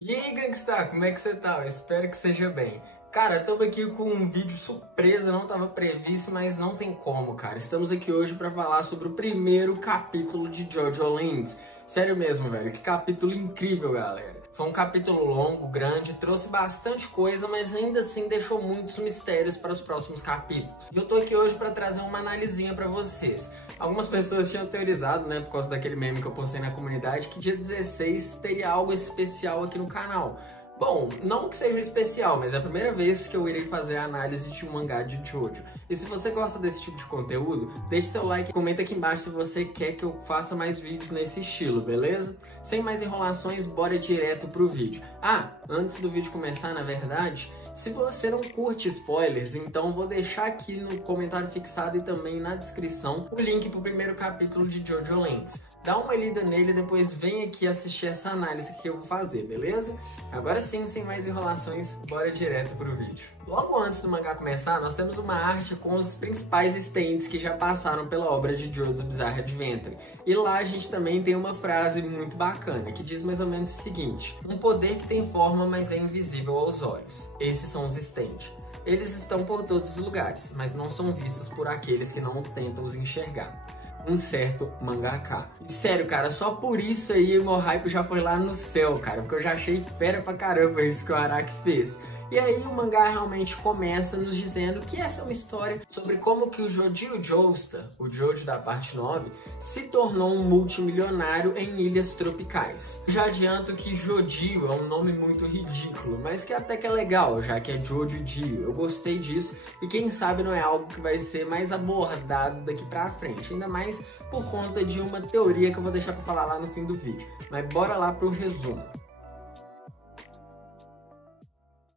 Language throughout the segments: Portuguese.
E aí, gangsta, como é que você tá? Eu espero que seja bem. Cara, estamos aqui com um vídeo surpresa, não estava previsto, mas não tem como, cara. Estamos aqui hoje para falar sobre o primeiro capítulo de Jojo Lands. Sério mesmo, velho, que capítulo incrível, galera. Foi um capítulo longo, grande, trouxe bastante coisa, mas ainda assim deixou muitos mistérios para os próximos capítulos. E eu tô aqui hoje para trazer uma analisinha para vocês. Algumas pessoas tinham teorizado, né, por causa daquele meme que eu postei na comunidade, que dia 16 teria algo especial aqui no canal. Bom, não que seja especial, mas é a primeira vez que eu irei fazer a análise de um mangá de Jojo. E se você gosta desse tipo de conteúdo, deixe seu like e comenta aqui embaixo se você quer que eu faça mais vídeos nesse estilo, beleza? Sem mais enrolações, bora direto pro vídeo. Ah, antes do vídeo começar, na verdade, se você não curte spoilers, então vou deixar aqui no comentário fixado e também na descrição o link pro primeiro capítulo de Jojo Lands. Dá uma lida nele e depois vem aqui assistir essa análise que eu vou fazer, beleza? Agora sim, sem mais enrolações, bora direto pro vídeo. Logo antes do mangá começar, nós temos uma arte com os principais stands que já passaram pela obra de Jojo's Bizarre Adventure. E lá a gente também tem uma frase muito bacana, que diz mais ou menos o seguinte: um poder que tem forma, mas é invisível aos olhos. Esses são os stands. Eles estão por todos os lugares, mas não são vistos por aqueles que não tentam os enxergar. Um certo mangaka. E sério, cara, só por isso aí o meu hype já foi lá no céu, cara, porque eu já achei fera pra caramba isso que o Araki fez. E aí o mangá realmente começa nos dizendo que essa é uma história sobre como que o Jojo Joestar, o Jojo da parte 9, se tornou um multimilionário em ilhas tropicais. Já adianto que Jojo é um nome muito ridículo, mas que até que é legal, já que é Jojo Dio. Eu gostei disso e quem sabe não é algo que vai ser mais abordado daqui pra frente, ainda mais por conta de uma teoria que eu vou deixar pra falar lá no fim do vídeo. Mas bora lá pro resumo.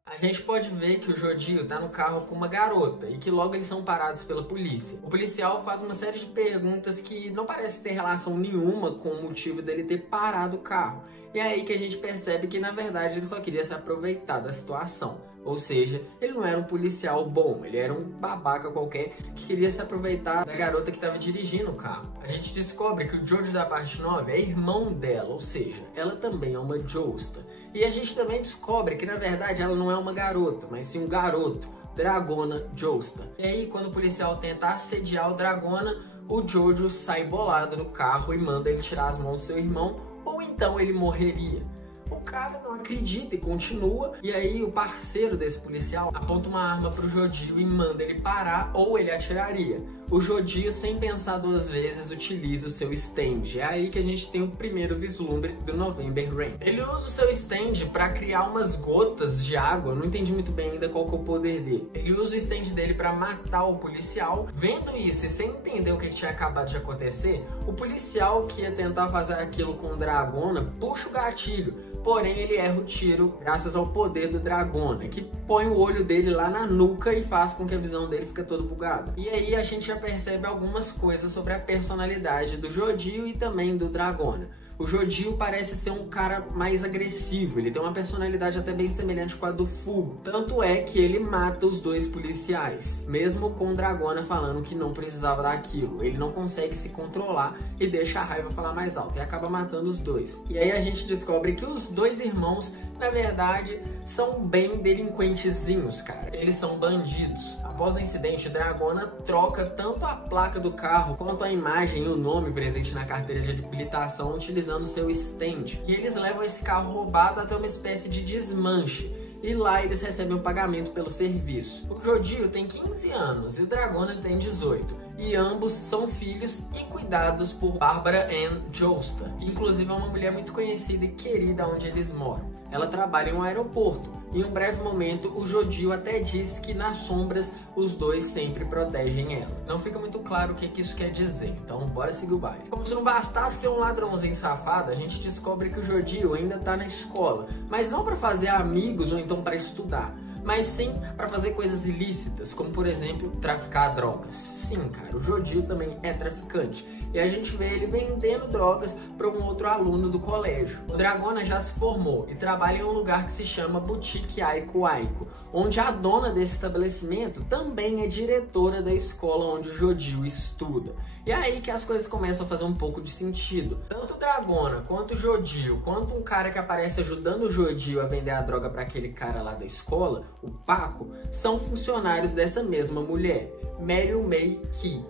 A gente pode ver que o Jojo tá no carro com uma garota e que logo eles são parados pela polícia. O policial faz uma série de perguntas que não parece ter relação nenhuma com o motivo dele ter parado o carro. E é aí que a gente percebe que na verdade ele só queria se aproveitar da situação. Ou seja, ele não era um policial bom, ele era um babaca qualquer que queria se aproveitar da garota que estava dirigindo o carro. A gente descobre que o Jojo da parte 9 é irmão dela, ou seja, ela também é uma Joestar. E a gente também descobre que na verdade ela não é uma garota, mas sim um garoto, Dragona Joestar. E aí quando o policial tenta assediar o Dragona, o Jojo sai bolado no carro e manda ele tirar as mãos do seu irmão, ou então ele morreria. O cara não acredita e continua, e aí o parceiro desse policial aponta uma arma pro Jojo e manda ele parar ou ele atiraria. O Jojo, sem pensar duas vezes, utiliza o seu stand. É aí que a gente tem o primeiro vislumbre do November Rain. Ele usa o seu stand para criar umas gotas de água, não entendi muito bem ainda qual que é o poder dele. Ele usa o stand dele para matar o policial. Vendo isso e sem entender o que tinha acabado de acontecer, o policial que ia tentar fazer aquilo com o Dragona puxa o gatilho. Porém, ele erra o tiro graças ao poder do Dragona, que põe o olho dele lá na nuca e faz com que a visão dele fique toda bugada. E aí a gente já percebe algumas coisas sobre a personalidade do Jojo e também do Dragona. O Jojo parece ser um cara mais agressivo, ele tem uma personalidade até bem semelhante com a do Fugo. Tanto é que ele mata os dois policiais, mesmo com o Dragona falando que não precisava daquilo. Ele não consegue se controlar e deixa a raiva falar mais alto e acaba matando os dois. E aí a gente descobre que os dois irmãos, na verdade, são bem delinquentezinhos, cara. Eles são bandidos. Após o incidente, o Dragona troca tanto a placa do carro quanto a imagem e o nome presente na carteira de habilitação utilizando seu stand. E eles levam esse carro roubado até uma espécie de desmanche. E lá eles recebem um pagamento pelo serviço. O Jojo tem 15 anos e o Dragona tem 18. E ambos são filhos e cuidados por Barbara Ann Joestar, que inclusive é uma mulher muito conhecida e querida onde eles moram. Ela trabalha em um aeroporto. Em um breve momento, o Jojo até diz que nas sombras os dois sempre protegem ela. Não fica muito claro o que isso quer dizer, então bora seguir o baile. Como se não bastasse ser um ladrãozinho safado, a gente descobre que o Jojo ainda tá na escola, mas não para fazer amigos ou então para estudar, mas sim para fazer coisas ilícitas, como por exemplo, traficar drogas. Sim, cara, o Jojo também é traficante. e a gente vê ele vendendo drogas para um outro aluno do colégio. O Dragona já se formou e trabalha em um lugar que se chama Boutique Aiko Aiko, onde a dona desse estabelecimento também é diretora da escola onde o Jodio estuda. E é aí que as coisas começam a fazer um pouco de sentido. Tanto o Dragona, quanto o Jodio, quanto um cara que aparece ajudando o Jodio a vender a droga para aquele cara lá da escola, o Paco, são funcionários dessa mesma mulher, Meryl May Ki.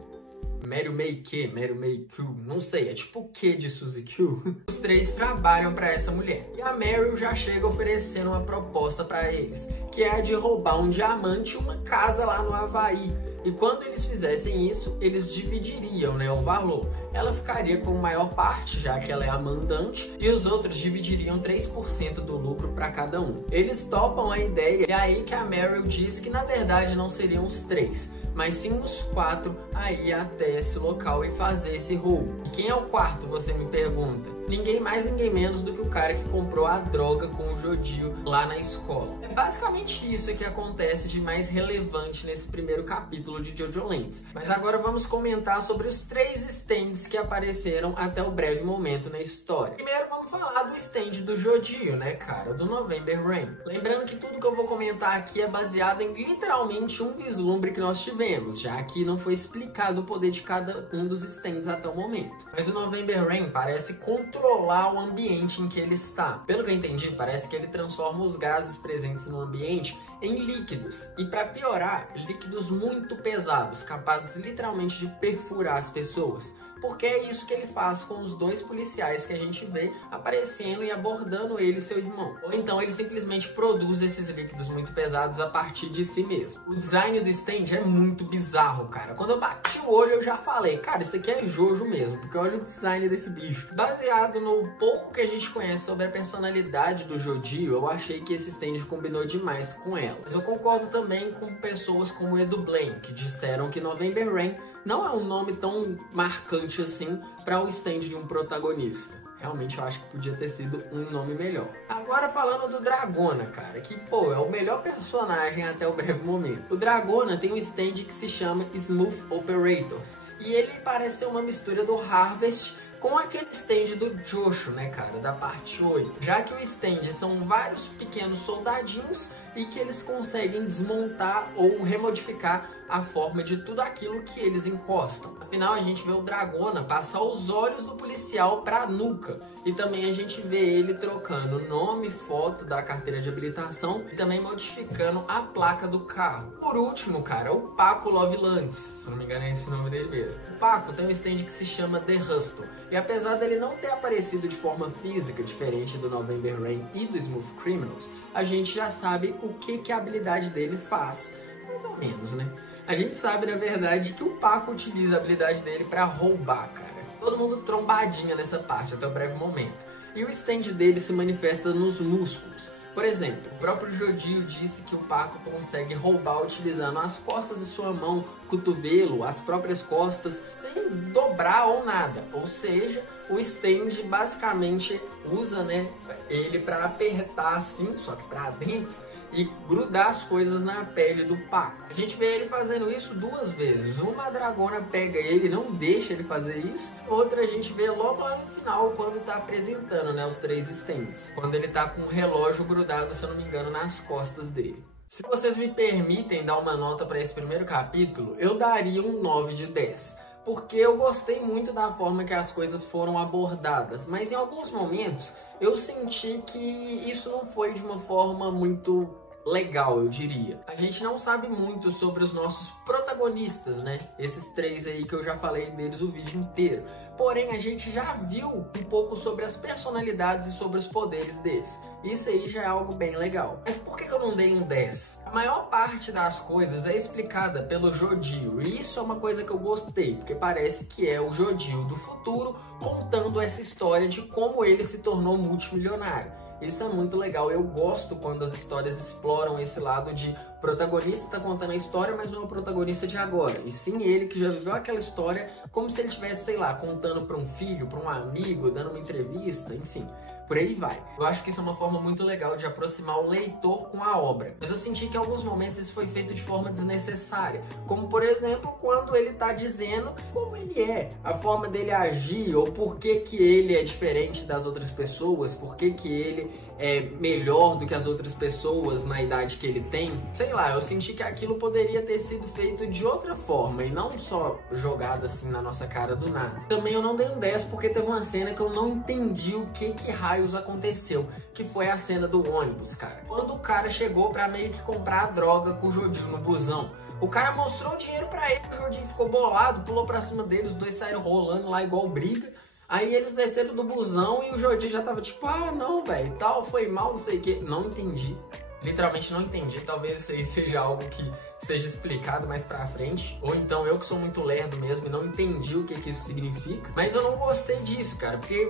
Meryl May Ki, Meryl May Q, não sei, é tipo o Q de Suzy Q. Os três trabalham para essa mulher. E a Meryl já chega oferecendo uma proposta para eles, que é a de roubar um diamante e uma casa lá no Havaí. E quando eles fizessem isso, eles dividiriam, né, o valor. Ela ficaria com a maior parte, já que ela é a mandante, e os outros dividiriam 3% do lucro para cada um. Eles topam a ideia, e é aí que a Meryl diz que na verdade não seriam os três, mas sim os 4 a ir até esse local e fazer esse roubo. E quem é o quarto, você me pergunta? Ninguém mais, ninguém menos do que o cara que comprou a droga com o Jodio lá na escola. É basicamente isso que acontece de mais relevante nesse primeiro capítulo de Jojo Lands. Mas agora vamos comentar sobre os 3 stands que apareceram até o breve momento na história. Primeiro vamos falar do stand do Jodio, né, cara, do November Rain. Lembrando que tudo que eu vou comentar aqui é baseado em literalmente um vislumbre que nós tivemos, já que não foi explicado o poder de cada um dos stands até o momento. Mas o November Rain parece controlar o ambiente em que ele está. Pelo que eu entendi, parece que ele transforma os gases presentes no ambiente em líquidos. E para piorar, líquidos muito pesados, capazes literalmente de perfurar as pessoas. Porque é isso que ele faz com os 2 policiais que a gente vê aparecendo e abordando ele e seu irmão. Ou então ele simplesmente produz esses líquidos muito pesados a partir de si mesmo. O design do stand é muito bizarro, cara. Quando eu bati o olho eu já falei, cara, isso aqui é Jojo mesmo, porque olha o design desse bicho. Baseado no pouco que a gente conhece sobre a personalidade do Jodio, eu achei que esse stand combinou demais com ela. Mas eu concordo também com pessoas como Edu Blaine, que disseram que November Rain não é um nome tão marcante assim para o stand de um protagonista. Realmente eu acho que podia ter sido um nome melhor. Agora falando do Dragona, cara, que pô, é o melhor personagem até o breve momento. O Dragona tem um stand que se chama Smooth Operators, e ele parece ser uma mistura do Harvest com aquele stand do Josho, né, cara, da parte 8. Já que o stand são vários pequenos soldadinhos e que eles conseguem desmontar ou remodificar a forma de tudo aquilo que eles encostam. Afinal, a gente vê o Dragona passar os olhos do policial pra nuca. E também a gente vê ele trocando nome e foto da carteira de habilitação e também modificando a placa do carro. Por último, cara, o Paco Lovelands, se não me engano é esse o nome dele mesmo. O Paco tem um stand que se chama The Hustle. E apesar dele não ter aparecido de forma física, diferente do November Rain e do Smooth Criminals, a gente já sabe o que a habilidade dele faz. Mais ou menos, né? A gente sabe, na verdade, que o Paco utiliza a habilidade dele para roubar, cara. Todo mundo trombadinha nessa parte, até o breve momento. E o stand dele se manifesta nos músculos. Por exemplo, o próprio Jodio disse que o Paco consegue roubar utilizando as costas de sua mão, cotovelo, as próprias costas, sem dobrar ou nada. Ou seja, o stand basicamente usa, né, ele para apertar assim, só que para dentro, e grudar as coisas na pele do Paco. A gente vê ele fazendo isso 2 vezes. Uma, a Dragona pega ele, não deixa ele fazer isso. Outra a gente vê logo lá no final, quando tá apresentando, né, os 3 stands. Quando ele tá com um relógio grudado, se eu não me engano, nas costas dele. Se vocês me permitem dar uma nota para esse primeiro capítulo, eu daria um 9 de 10. Porque eu gostei muito da forma que as coisas foram abordadas. Mas em alguns momentos, eu senti que isso não foi de uma forma muito legal, eu diria. A gente não sabe muito sobre os nossos protagonistas, né? Esses 3 aí que eu já falei deles o vídeo inteiro. Porém, a gente já viu um pouco sobre as personalidades e sobre os poderes deles. Isso aí já é algo bem legal. Mas por que eu não dei um 10? A maior parte das coisas é explicada pelo Jodio. E isso é uma coisa que eu gostei, porque parece que é o Jodio do futuro contando essa história de como ele se tornou multimilionário. Isso é muito legal. Eu gosto quando as histórias exploram esse lado de o protagonista tá contando a história, mas não é o protagonista de agora, e sim ele que já viveu aquela história como se ele estivesse, sei lá, contando para um filho, para um amigo, dando uma entrevista, enfim, por aí vai. Eu acho que isso é uma forma muito legal de aproximar o leitor com a obra, mas eu senti que em alguns momentos isso foi feito de forma desnecessária, como por exemplo quando ele tá dizendo como ele é, a forma dele agir, ou por que que ele é diferente das outras pessoas, por que que ele é melhor do que as outras pessoas na idade que ele tem. Sei lá, eu senti que aquilo poderia ter sido feito de outra forma e não só jogado assim na nossa cara do nada. Também eu não dei um 10 porque teve uma cena que eu não entendi o que raios aconteceu, que foi a cena do ônibus, cara. Quando o cara chegou pra meio que comprar a droga com o Jodinho no busão, o cara mostrou o dinheiro pra ele, o Jodinho ficou bolado, pulou pra cima dele, os dois saíram rolando lá igual briga. Aí eles desceram do busão e o Jodinho já tava tipo, ah, não, velho, tal, foi mal, não sei o que. Não entendi. Literalmente não entendi. Talvez isso aí seja algo que seja explicado mais pra frente. Ou então eu que sou muito lerdo mesmo e não entendi o que isso significa. Mas eu não gostei disso, cara. Porque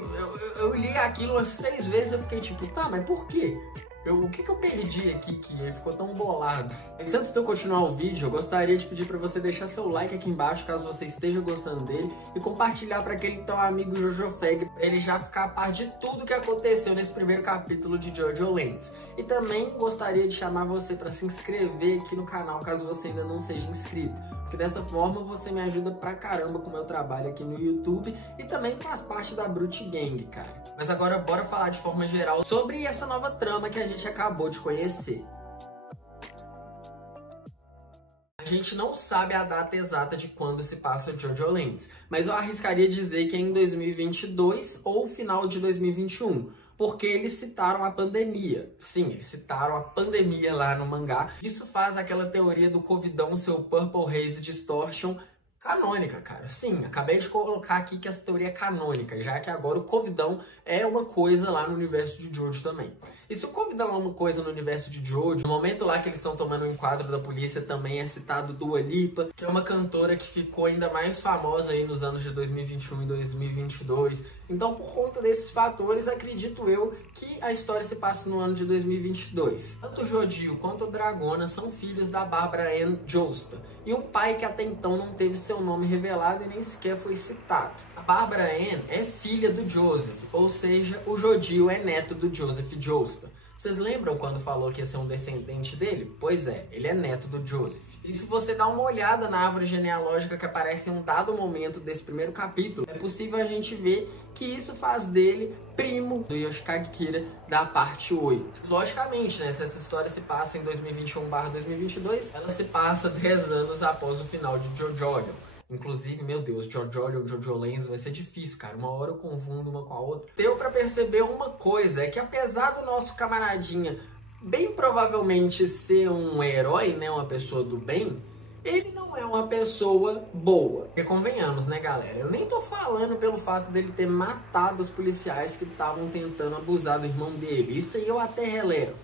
eu li aquilo umas 3 vezes e eu fiquei tipo, tá, mas por quê? O que eu perdi aqui que ele ficou tão bolado? Mas antes de eu continuar o vídeo, eu gostaria de pedir para você deixar seu like aqui embaixo, caso você esteja gostando dele, e compartilhar para aquele teu amigo Jojo Feg, para ele já ficar a par de tudo que aconteceu nesse primeiro capítulo de Jojo Lands. E também gostaria de chamar você para se inscrever aqui no canal, caso você ainda não seja inscrito. Porque dessa forma você me ajuda pra caramba com o meu trabalho aqui no YouTube e também faz parte da Brute Gang, cara. Mas agora bora falar de forma geral sobre essa nova trama que a gente acabou de conhecer. A gente não sabe a data exata de quando se passa Jojo Lands, mas eu arriscaria dizer que é em 2022 ou final de 2021. Porque eles citaram a pandemia. Sim, eles citaram a pandemia lá no mangá. Isso faz aquela teoria do Covidão ser o Purple Haze Distortion canônica, cara. Sim, acabei de colocar aqui que essa teoria é canônica, já que agora o Covidão é uma coisa lá no universo de Jojo também. E se o Covidão é uma coisa no universo de Jojo, no momento lá que eles estão tomando o enquadro da polícia também é citado Dua Lipa, que é uma cantora que ficou ainda mais famosa aí nos anos de 2021 e 2022. Então, por conta desses fatores, acredito eu que a história se passa no ano de 2022. Tanto o Jodie quanto a Dragona são filhos da Barbara Ann Joestar, e um pai que até então não teve seu nome revelado e nem sequer foi citado. A Barbara Ann é filha do Joseph, ou seja, o Jodie é neto do Joseph Joestar. Vocês lembram quando falou que ia ser um descendente dele? Pois é, ele é neto do Joseph. E se você dá uma olhada na árvore genealógica que aparece em um dado momento desse primeiro capítulo, é possível a gente ver que isso faz dele primo do Yoshikage Kira da parte 8. Logicamente, né, se essa história se passa em 2021/2022, ela se passa 10 anos após o final de JoJo. Inclusive, meu Deus, Jojo Lands vai ser difícil, cara. Uma hora eu confundo uma com a outra. Deu pra perceber uma coisa, é que apesar do nosso camaradinha bem provavelmente ser um herói, né, uma pessoa do bem, ele não é uma pessoa boa. E convenhamos, né, galera? Eu nem tô falando pelo fato dele ter matado os policiais que estavam tentando abusar do irmão dele. Isso aí eu até relevo.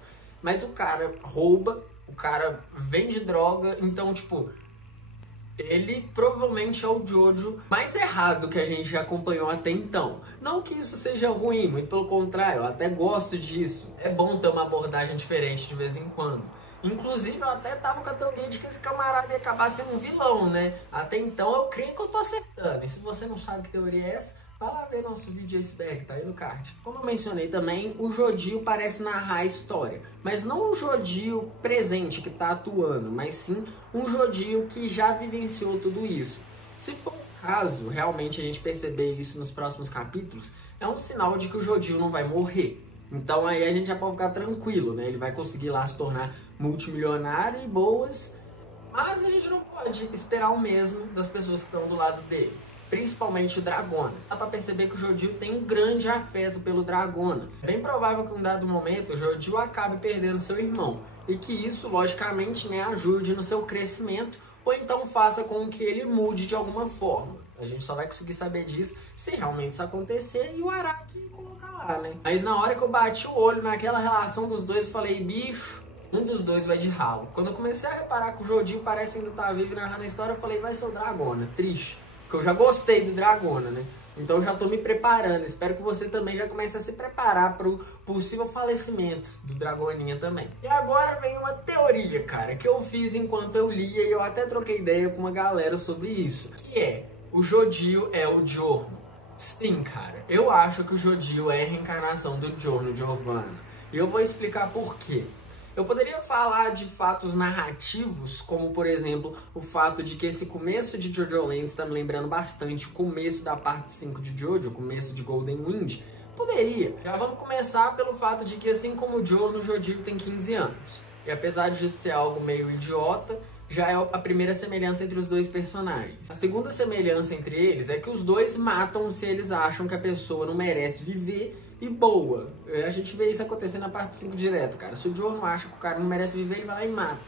Mas o cara rouba, o cara vende droga, então, tipo, ele provavelmente é o Jojo mais errado que a gente já acompanhou até então. Não que isso seja ruim, muito pelo contrário, eu até gosto disso. É bom ter uma abordagem diferente de vez em quando. Inclusive, eu até tava com a teoria de que esse camarada ia acabar sendo um vilão, né? Até então, eu creio que eu tô acertando. E se você não sabe que teoria é essa, vai lá ver nosso vídeo iceberg, tá aí no card. Como eu mencionei também, o Jodie parece narrar a história. Mas não o Jodie presente que tá atuando, mas sim um Jodie que já vivenciou tudo isso. Se for o caso, realmente a gente perceber isso nos próximos capítulos, é um sinal de que o Jodie não vai morrer. Então aí a gente já pode ficar tranquilo, né? Ele vai conseguir lá se tornar multimilionário e boas. Mas a gente não pode esperar o mesmo das pessoas que estão do lado dele. Principalmente o Dragona. Dá pra perceber que o Jodie tem um grande afeto pelo Dragona. É bem provável que em um dado momento o Jodie acabe perdendo seu irmão. E que isso, logicamente, né, ajude no seu crescimento. Ou então faça com que ele mude de alguma forma. A gente só vai conseguir saber disso se realmente isso acontecer e o Araki colocar lá, né? Mas na hora que eu bati o olho naquela relação dos dois, eu falei, bicho, um dos dois vai de ralo. Quando eu comecei a reparar que o Jodie parece ainda estar vivo e narrando a história, eu falei, vai ser o Dragona. Triste. Porque eu já gostei do Dragona, né? Então eu já tô me preparando. Espero que você também já comece a se preparar pro possível falecimentos do Dragoninha também. E agora vem uma teoria, cara, que eu fiz enquanto eu lia e eu até troquei ideia com uma galera sobre isso, que é: o Jodio é o Giorno. Sim, cara, eu acho que o Jodio é a reencarnação do Giorno Giovanna. E eu vou explicar por quê. Eu poderia falar de fatos narrativos, como por exemplo, o fato de que esse começo de Jojo Land está me lembrando bastante o começo da parte 5 de Jojo, o começo de Golden Wind. Poderia. Já vamos começar pelo fato de que, assim como o Joe, o Jodio tem 15 anos. E apesar de ser algo meio idiota, já é a primeira semelhança entre os dois personagens. A segunda semelhança entre eles é que os dois matam se eles acham que a pessoa não merece viver e boa. A gente vê isso acontecer na parte 5 direto, cara. Se o Joe não acha que o cara não merece viver, ele vai lá e mata.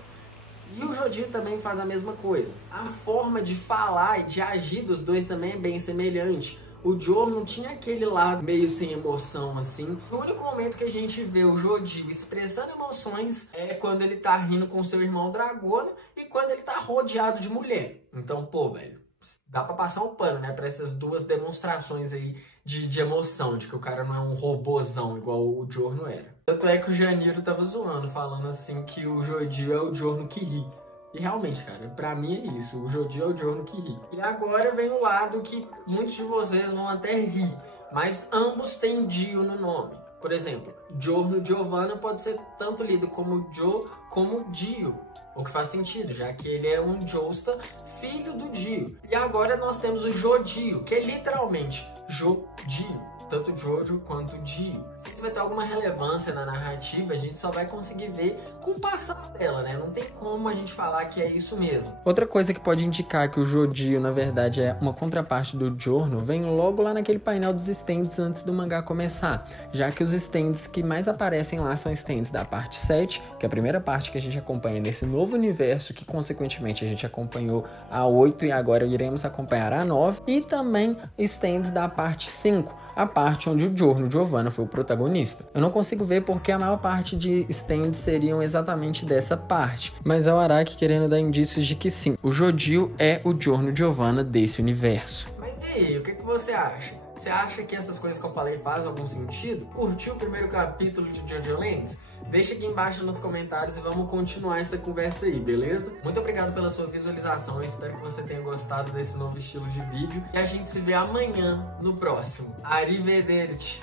E o Jodio também faz a mesma coisa. A forma de falar e de agir dos dois também é bem semelhante. O Joe não tinha aquele lado meio sem emoção, assim. O único momento que a gente vê o Jodio expressando emoções é quando ele tá rindo com seu irmão Dragona e quando ele tá rodeado de mulher. Então, pô, velho, dá pra passar um pano, né, pra essas duas demonstrações aí de emoção, de que o cara não é um robozão igual o Giorno era. Tanto é que o Janiro tava zoando, falando assim que o Jodio é o Giorno que ri. E realmente, cara, pra mim é isso, o Jodio é o Giorno que ri. E agora vem o lado que muitos de vocês vão até rir, mas ambos têm Dio no nome. Por exemplo, Giorno Giovanna pode ser tanto lido como Joe como Dio, o que faz sentido, já que ele é um Joestar, filho do Dio. E agora nós temos o Jodio, que é literalmente Jodio, tanto Jojo quanto Dio. Se isso vai ter alguma relevância na narrativa, a gente só vai conseguir ver com o passar dela, né? Não tem como a gente falar que é isso mesmo. Outra coisa que pode indicar que o Jodio, na verdade, é uma contraparte do Giorno, vem logo lá naquele painel dos stands antes do mangá começar, já que os stands que mais aparecem lá são stands da parte 7, que é a primeira parte que a gente acompanha nesse novo universo, que consequentemente a gente acompanhou a 8 e agora iremos acompanhar a 9, e também stands da parte 5, a parte onde o Giorno Giovanna foi o protagonista. Eu não consigo ver porque a maior parte de stands seriam exatamente dessa parte, mas é o Araki querendo dar indícios de que sim, o Jodio é o Giorno Giovanna desse universo. Mas e aí, o que você acha? Você acha que essas coisas que eu falei fazem algum sentido? Curtiu o primeiro capítulo de Jojo Lands? Deixa aqui embaixo nos comentários e vamos continuar essa conversa aí, beleza? Muito obrigado pela sua visualização, eu espero que você tenha gostado desse novo estilo de vídeo e a gente se vê amanhã no próximo. Arrivederci!